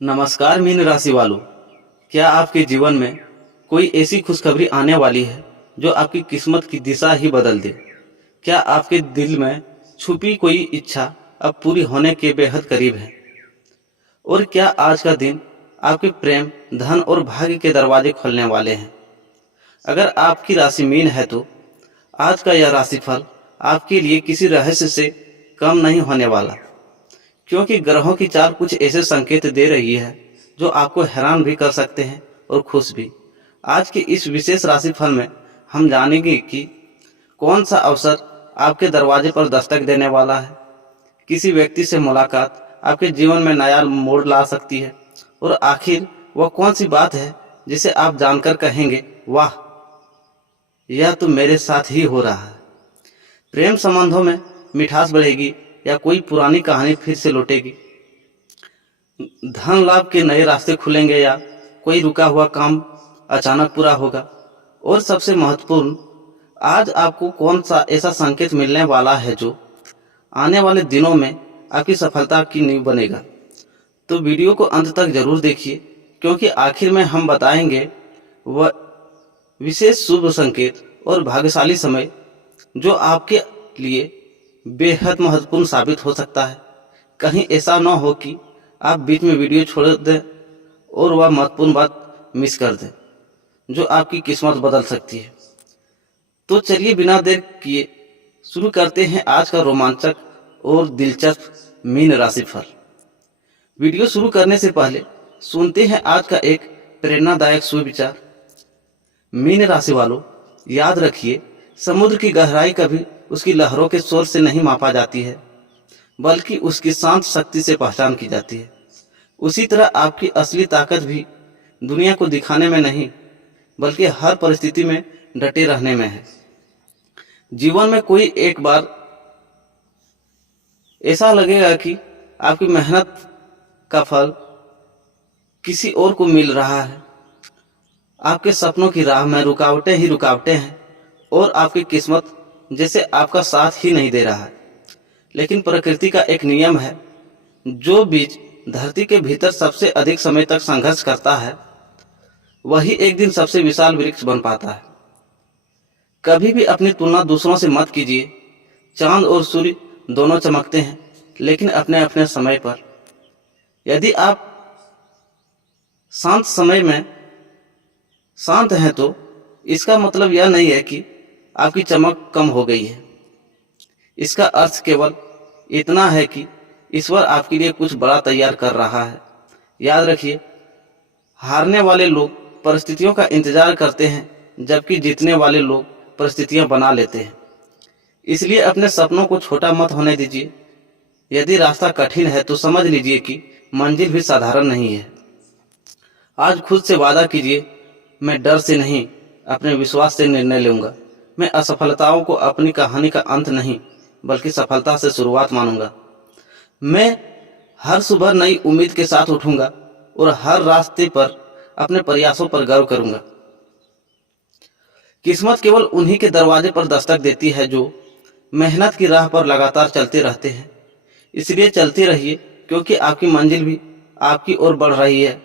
नमस्कार मीन राशि वालों। क्या आपके जीवन में कोई ऐसी खुशखबरी आने वाली है जो आपकी किस्मत की दिशा ही बदल दे? क्या आपके दिल में छुपी कोई इच्छा अब पूरी होने के बेहद करीब है? और क्या आज का दिन आपके प्रेम, धन और भाग्य के दरवाजे खोलने वाले हैं? अगर आपकी राशि मीन है तो आज का यह राशिफल आपके लिए किसी रहस्य से कम नहीं होने वाला, क्योंकि ग्रहों की चाल कुछ ऐसे संकेत दे रही है जो आपको हैरान भी कर सकते हैं और खुश भी। आज के इस विशेष राशिफल में हम जानेंगे कि कौन सा अवसर आपके दरवाजे पर दस्तक देने वाला है, किसी व्यक्ति से मुलाकात आपके जीवन में नया मोड़ ला सकती है, और आखिर वह कौन सी बात है जिसे आप जानकर कहेंगे, वाह, यह तो मेरे साथ ही हो रहा है। प्रेम संबंधों में मिठास बढ़ेगी या कोई पुरानी कहानी फिर से लौटेगी? धन लाभ के नए रास्ते खुलेंगे या कोई रुका हुआ काम अचानक पूरा होगा? और सबसे महत्वपूर्ण, आज आपको कौन सा ऐसा संकेत मिलने वाला है जो आने वाले दिनों में आपकी सफलता की नींव बनेगा? तो वीडियो को अंत तक जरूर देखिए, क्योंकि आखिर में हम बताएंगे वह विशेष शुभ संकेत और भाग्यशाली समय जो आपके लिए बेहद महत्वपूर्ण साबित हो सकता है। कहीं ऐसा न हो कि आप बीच में वीडियो छोड़ दें और वह महत्वपूर्ण बात मिस कर दें जो आपकी किस्मत बदल सकती है। तो चलिए बिना देर किए शुरू करते हैं आज का रोमांचक और दिलचस्प मीन राशिफल। वीडियो शुरू करने से पहले सुनते हैं आज का एक प्रेरणादायक सुविचार। मीन राशि वालों, याद रखिए, समुद्र की गहराई कभी उसकी लहरों के शोर से नहीं मापा जाती है, बल्कि उसकी शांत शक्ति से पहचान की जाती है। उसी तरह आपकी असली ताकत भी दुनिया को दिखाने में नहीं, बल्कि हर परिस्थिति में डटे रहने में है। जीवन में कोई एक बार ऐसा लगेगा कि आपकी मेहनत का फल किसी और को मिल रहा है। आपके सपनों की राह में रुकावटें ही रुकावटें हैं और आपकी किस्मत जैसे आपका साथ ही नहीं दे रहा है। लेकिन प्रकृति का एक नियम है, जो बीज धरती के भीतर सबसे अधिक समय तक संघर्ष करता है, वही एक दिन सबसे विशाल वृक्ष बन पाता है। कभी भी अपनी तुलना दूसरों से मत कीजिए। चांद और सूर्य दोनों चमकते हैं, लेकिन अपने अपने समय पर। यदि आप शांत समय में शांत हैं तो इसका मतलब यह नहीं है कि आपकी चमक कम हो गई है। इसका अर्थ केवल इतना है कि ईश्वर आपके लिए कुछ बड़ा तैयार कर रहा है। याद रखिए, हारने वाले लोग परिस्थितियों का इंतजार करते हैं, जबकि जीतने वाले लोग परिस्थितियां बना लेते हैं। इसलिए अपने सपनों को छोटा मत होने दीजिए। यदि रास्ता कठिन है तो समझ लीजिए कि मंजिल भी साधारण नहीं है। आज खुद से वादा कीजिए, मैं डर से नहीं, अपने विश्वास से निर्णय लूंगा। मैं असफलताओं को अपनी कहानी का अंत नहीं, बल्कि सफलता से शुरुआत मानूंगा। मैं हर सुबह नई उम्मीद के साथ उठूंगा और हर रास्ते पर अपने प्रयासों पर गर्व करूंगा। किस्मत केवल उन्हीं के दरवाजे पर दस्तक देती है जो मेहनत की राह पर लगातार चलते रहते हैं। इसलिए चलते रहिए, क्योंकि आपकी मंजिल भी आपकी ओर बढ़ रही है।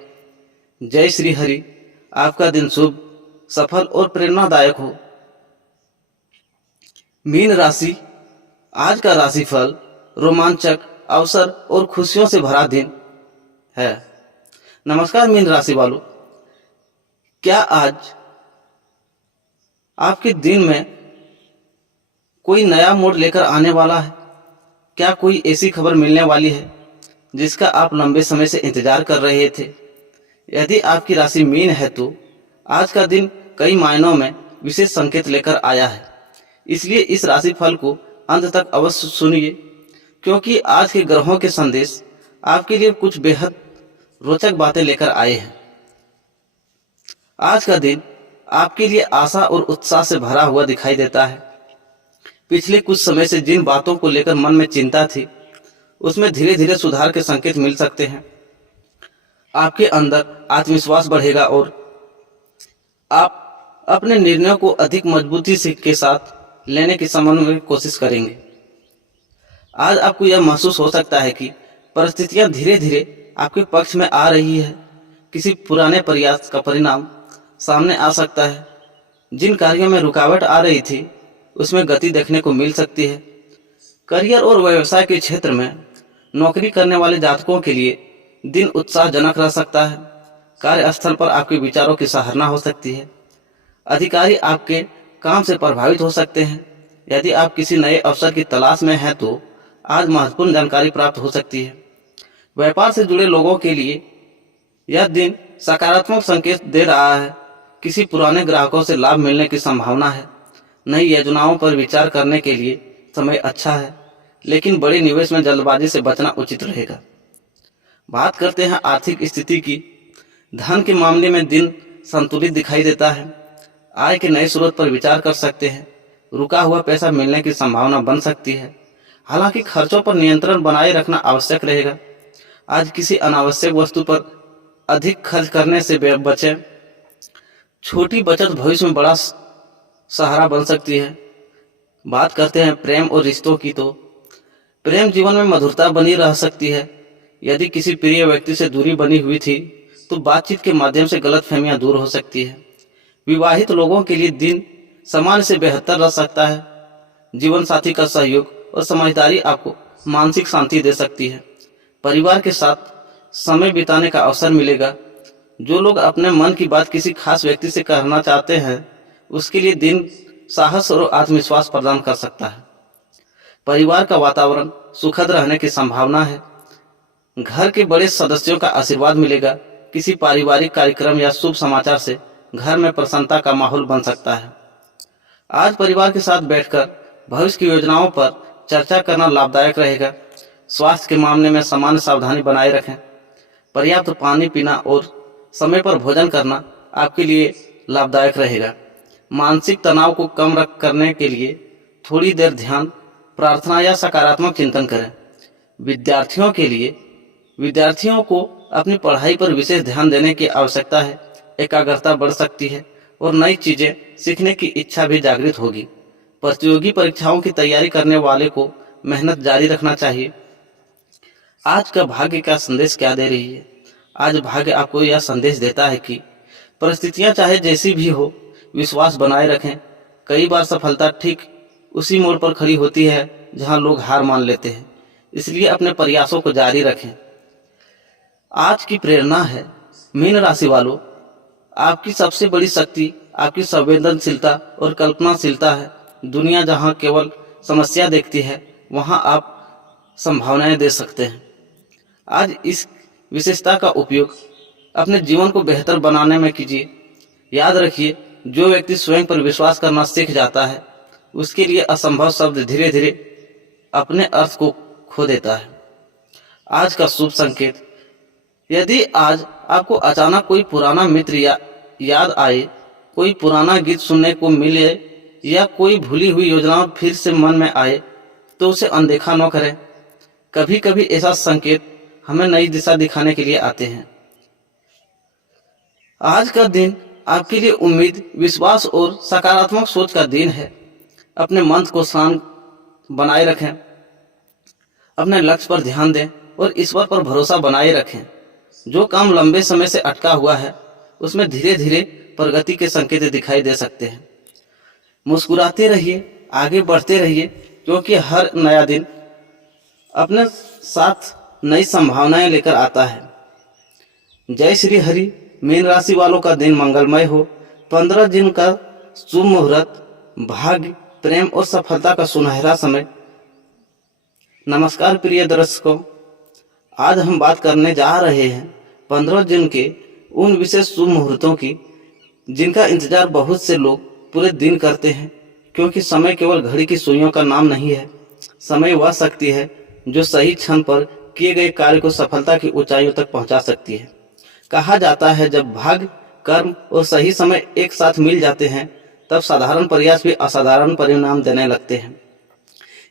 जय श्री हरि। आपका दिन शुभ, सफल और प्रेरणादायक हो। मीन राशि, आज का राशिफल रोमांचक, अवसर और खुशियों से भरा दिन है। नमस्कार मीन राशि वालों, क्या आज आपके दिन में कोई नया मोड़ लेकर आने वाला है? क्या कोई ऐसी खबर मिलने वाली है जिसका आप लंबे समय से इंतजार कर रहे थे? यदि आपकी राशि मीन है तो आज का दिन कई मायनों में विशेष संकेत लेकर आया है। इसलिए इस राशिफल को अंत तक अवश्य सुनिए, क्योंकि आज के ग्रहों के संदेश आपके लिए कुछ बेहद रोचक बातें लेकर आए हैं। आज का दिन आपके लिए आशा और उत्साह से भरा हुआ दिखाई देता है। पिछले कुछ समय से जिन बातों को लेकर मन में चिंता थी, उसमें धीरे धीरे सुधार के संकेत मिल सकते हैं। आपके अंदर आत्मविश्वास बढ़ेगा और आप अपने निर्णयों को अधिक मजबूती से के साथ लेने की समन्वय में कोशिश करेंगे। आज आपको यह महसूस हो सकता है कि परिस्थितियां धीरे धीरे आपके पक्ष में आ रही है। किसी पुराने प्रयास का परिणाम सामने आ सकता है। जिन कार्यों में रुकावट आ रही थी उसमें गति देखने को मिल सकती है। करियर और व्यवसाय के क्षेत्र में नौकरी करने वाले जातकों के लिए दिन उत्साहजनक रह सकता है। कार्यस्थल पर आपके विचारों की सराहना हो सकती है। अधिकारी आपके काम से प्रभावित हो सकते हैं। यदि आप किसी नए अवसर की तलाश में हैं तो आज महत्वपूर्ण जानकारी प्राप्त हो सकती है। व्यापार से जुड़े लोगों के लिए यह दिन सकारात्मक संकेत दे रहा है। किसी पुराने ग्राहकों से लाभ मिलने की संभावना है। नई योजनाओं पर विचार करने के लिए समय अच्छा है, लेकिन बड़े निवेश में जल्दबाजी से बचना उचित रहेगा। बात करते हैं आर्थिक स्थिति की। धन के मामले में दिन संतुलित दिखाई देता है। आय के नए स्रोत पर विचार कर सकते हैं। रुका हुआ पैसा मिलने की संभावना बन सकती है। हालांकि खर्चों पर नियंत्रण बनाए रखना आवश्यक रहेगा। आज किसी अनावश्यक वस्तु पर अधिक खर्च करने से बचें। छोटी बचत भविष्य में बड़ा सहारा बन सकती है। बात करते हैं प्रेम और रिश्तों की तो प्रेम जीवन में मधुरता बनी रह सकती है। यदि किसी प्रिय व्यक्ति से दूरी बनी हुई थी तो बातचीत के माध्यम से गलतफहमियां दूर हो सकती है। विवाहित लोगों के लिए दिन सामान्य से बेहतर रह सकता है। जीवन साथी का सहयोग और समझदारी आपको मानसिक शांति दे सकती है। परिवार के साथ समय बिताने का अवसर मिलेगा। जो लोग अपने मन की बात किसी खास व्यक्ति से कहना चाहते हैं उसके लिए दिन साहस और आत्मविश्वास प्रदान कर सकता है। परिवार का वातावरण सुखद रहने की संभावना है। घर के बड़े सदस्यों का आशीर्वाद मिलेगा। किसी पारिवारिक कार्यक्रम या शुभ समाचार से घर में प्रसन्नता का माहौल बन सकता है। आज परिवार के साथ बैठकर भविष्य की योजनाओं पर चर्चा करना लाभदायक रहेगा। स्वास्थ्य के मामले में सामान्य सावधानी बनाए रखें। पर्याप्त पानी पीना और समय पर भोजन करना आपके लिए लाभदायक रहेगा। मानसिक तनाव को कम करने के लिए थोड़ी देर ध्यान, प्रार्थना या सकारात्मक चिंतन करें। विद्यार्थियों को अपनी पढ़ाई पर विशेष ध्यान देने की आवश्यकता है। एकाग्रता बढ़ सकती है और नई चीजें सीखने की इच्छा भी जागृत होगी। प्रतियोगी परीक्षाओं की तैयारी करने वाले को मेहनत जारी रखना चाहिए। आज का भाग्य का संदेश क्या दे रही है? आज भाग्य आपको यह संदेश देता है कि परिस्थितियां चाहे जैसी भी हो, विश्वास बनाए रखें। कई बार सफलता ठीक उसी मोड़ पर खड़ी होती है जहां लोग हार मान लेते हैं। इसलिए अपने प्रयासों को जारी रखें। आज की प्रेरणा है मीन राशि वालों, आपकी सबसे बड़ी शक्ति आपकी संवेदनशीलता और कल्पनाशीलता है। दुनिया जहां केवल समस्या देखती है वहां आप संभावनाएं दे सकते हैं। आज इस विशेषता का उपयोग अपने जीवन को बेहतर बनाने में कीजिए। याद रखिए, जो व्यक्ति स्वयं पर विश्वास करना सीख जाता है उसके लिए असंभव शब्द धीरे धीरे अपने अर्थ को खो देता है। आज का शुभ संकेत, यदि आज आपको अचानक कोई पुराना मित्र याद आए, कोई पुराना गीत सुनने को मिले या कोई भूली हुई योजना फिर से मन में आए तो उसे अनदेखा न करें। कभी कभी ऐसा संकेत हमें नई दिशा दिखाने के लिए आते हैं। आज का दिन आपके लिए उम्मीद, विश्वास और सकारात्मक सोच का दिन है। अपने मन को शांत बनाए रखें, अपने लक्ष्य पर ध्यान दें और ईश्वर पर भरोसा बनाए रखें। जो काम लंबे समय से अटका हुआ है उसमें धीरे धीरे प्रगति के संकेत दिखाई दे सकते हैं। मुस्कुराते रहिए, आगे बढ़ते रहिए, क्योंकि हर नया दिन अपने साथ नई संभावनाएं लेकर आता है। जय श्री हरि। मीन राशि वालों का दिन मंगलमय हो। 15 दिन का शुभ मुहूर्त, भाग्य, प्रेम और सफलता का सुनहरा समय। नमस्कार प्रिय दर्शकों, आज हम बात करने जा रहे हैं 15 दिन के उन विशेष शुभ मुहूर्तों की जिनका इंतजार बहुत से लोग पूरे दिन करते हैं। क्योंकि समय केवल घड़ी की सुइयों का नाम नहीं है। समय वह शक्ति है जो सही क्षण पर किए गए कार्य को सफलता की ऊंचाइयों तक पहुंचा सकती है। कहा जाता है, जब भाग्य, कर्म और सही समय एक साथ मिल जाते हैं तब साधारण प्रयास भी असाधारण परिणाम देने लगते हैं।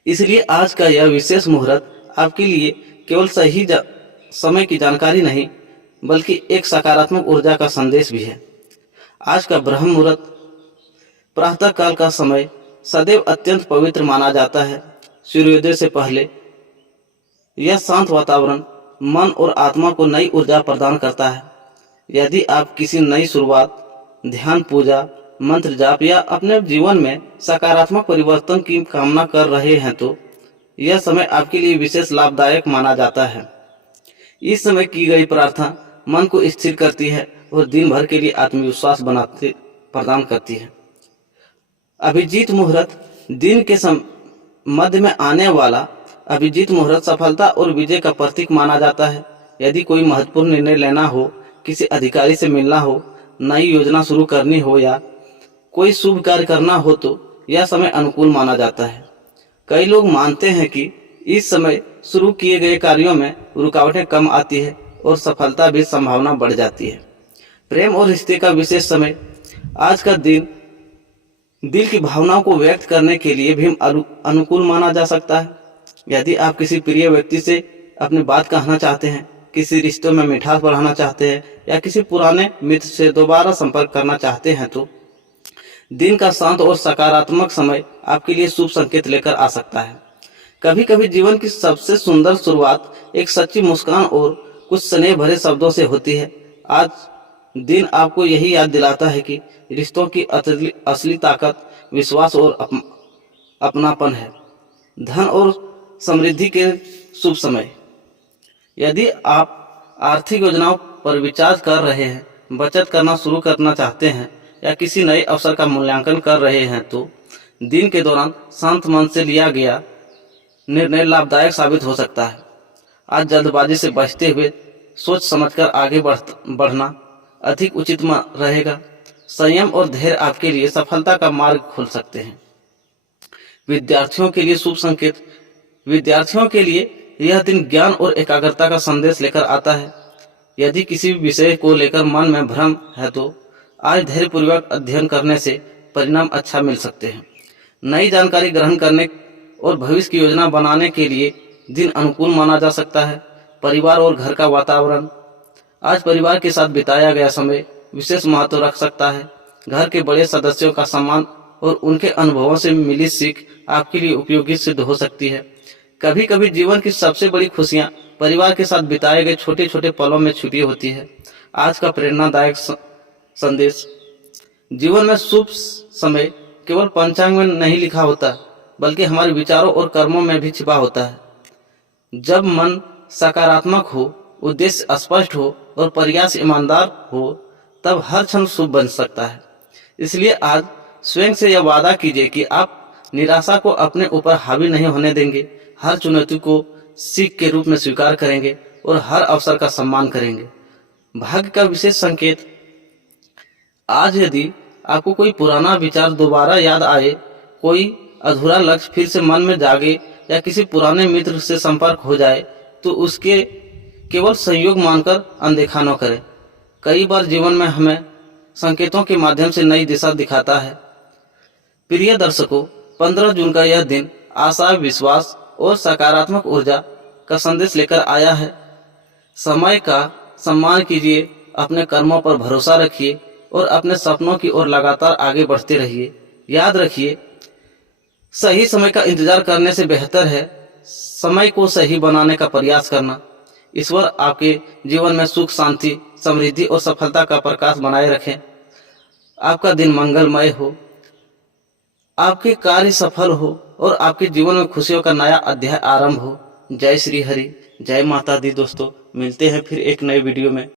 इसलिए आज का यह विशेष मुहूर्त आपके लिए केवल सही समय की जानकारी नहीं बल्कि एक सकारात्मक ऊर्जा का संदेश भी है। आज का ब्रह्म मुहूर्त, प्रातः काल का समय सदैव अत्यंत पवित्र माना जाता है। सूर्योदय से पहले यह शांत वातावरण मन और आत्मा को नई ऊर्जा प्रदान करता है। यदि आप किसी नई शुरुआत, ध्यान, पूजा, मंत्र जाप या अपने जीवन में सकारात्मक परिवर्तन की कामना कर रहे हैं तो यह समय आपके लिए विशेष लाभदायक माना जाता है। इस समय की गई प्रार्थना मन को स्थिर करती है और दिन भर के लिए आत्मविश्वास प्रदान करती है। अभिजीत मुहूर्त, दिन के मध्य में आने वाला अभिजीत मुहूर्त सफलता और विजय का प्रतीक माना जाता है। यदि कोई महत्वपूर्ण निर्णय लेना हो, किसी अधिकारी से मिलना हो, नई योजना शुरू करनी हो या कोई शुभ कार्य करना हो तो यह समय अनुकूल माना जाता है। कई लोग मानते हैं कि इस समय शुरू किए गए कार्यों में रुकावटें कम आती है और सफलता भी संभावना बढ़ जाती है। प्रेम और रिश्ते का विशेष समय, आज का दिन दिल की भावनाओं को व्यक्त करने के लिए भी अनुकूल माना जा सकता है। यदि आप किसी प्रिय व्यक्ति से अपनी बात कहना चाहते हैं, किसी रिश्तों में मिठास बढ़ाना चाहते हैं या किसी पुराने मित्र से दोबारा संपर्क करना चाहते हैं तो दिन का शांत और सकारात्मक समय आपके लिए शुभ संकेत लेकर आ सकता है। कभी कभी जीवन की सबसे सुंदर शुरुआत एक सच्ची मुस्कान और कुछ स्नेह भरे शब्दों से होती है। आज दिन आपको यही याद दिलाता है कि रिश्तों की असली ताकत विश्वास और अपनापन है। धन और समृद्धि के शुभ समय, यदि आप आर्थिक योजनाओं पर विचार कर रहे हैं, बचत करना शुरू करना चाहते हैं या किसी नए अवसर का मूल्यांकन कर रहे हैं तो दिन के दौरान शांत मन से लिया गया निर्णय लाभदायक साबित हो सकता है। आज जल्दबाजी से बचते हुए सोच समझकर आगे बढ़ना अधिक उचित रहेगा। संयम और धैर्य आपके लिए सफलता का मार्ग खोल सकते हैं। विद्यार्थियों के लिए शुभ संकेत, विद्यार्थियों के लिए यह दिन ज्ञान और एकाग्रता का संदेश लेकर आता है। यदि किसी विषय को लेकर मन में भ्रम है तो आज धैर्यपूर्वक अध्ययन करने से परिणाम अच्छा मिल सकते हैं। नई जानकारी ग्रहण करने और भविष्य की योजना बनाने के लिए दिन अनुकूल माना जा सकता है। परिवार और घर का वातावरण, आज परिवार के साथ बिताया गया समय विशेष महत्व रख सकता है। घर के बड़े सदस्यों का सम्मान और उनके अनुभवों से मिली सीख आपके लिए उपयोगी सिद्ध हो सकती है। कभी कभी जीवन की सबसे बड़ी खुशियां परिवार के साथ बिताए गए छोटे छोटे पलों में छुपी होती है। आज का प्रेरणादायक संदेश, जीवन में शुभ समय केवल पंचांग में नहीं लिखा होता बल्कि हमारे विचारों और कर्मों में भी छिपा होता है। जब मन सकारात्मक हो, उद्देश्य स्पष्ट हो और प्रयास ईमानदार हो तब हर क्षण शुभ बन सकता है। इसलिए आज स्वयं से यह वादा कीजिए कि आप निराशा को अपने ऊपर हावी नहीं होने देंगे, हर चुनौती को सीख के रूप में स्वीकार करेंगे और हर अवसर का सम्मान करेंगे। भाग्य का विशेष संकेत, आज यदि आपको कोई पुराना विचार दोबारा याद आए, कोई अधूरा लक्ष्य फिर से मन में जागे या किसी पुराने मित्र से संपर्क हो जाए तो उसके केवल संयोग मानकर अनदेखा न करें। कई बार जीवन में हमें संकेतों के माध्यम से नई दिशा दिखाता है। प्रिय दर्शकों, 15 जून का यह दिन आशा, विश्वास और सकारात्मक ऊर्जा का संदेश लेकर आया है। समय का सम्मान कीजिए, अपने कर्मों पर भरोसा रखिए और अपने सपनों की ओर लगातार आगे बढ़ते रहिए। याद रखिए, सही समय का इंतजार करने से बेहतर है समय को सही बनाने का प्रयास करना। ईश्वर आपके जीवन में सुख, शांति, समृद्धि और सफलता का प्रकाश बनाए रखें। आपका दिन मंगलमय हो, आपके कार्य सफल हो और आपके जीवन में खुशियों का नया अध्याय आरंभ हो। जय श्री हरि, जय माता दी। दोस्तों, मिलते हैं फिर एक नए वीडियो में।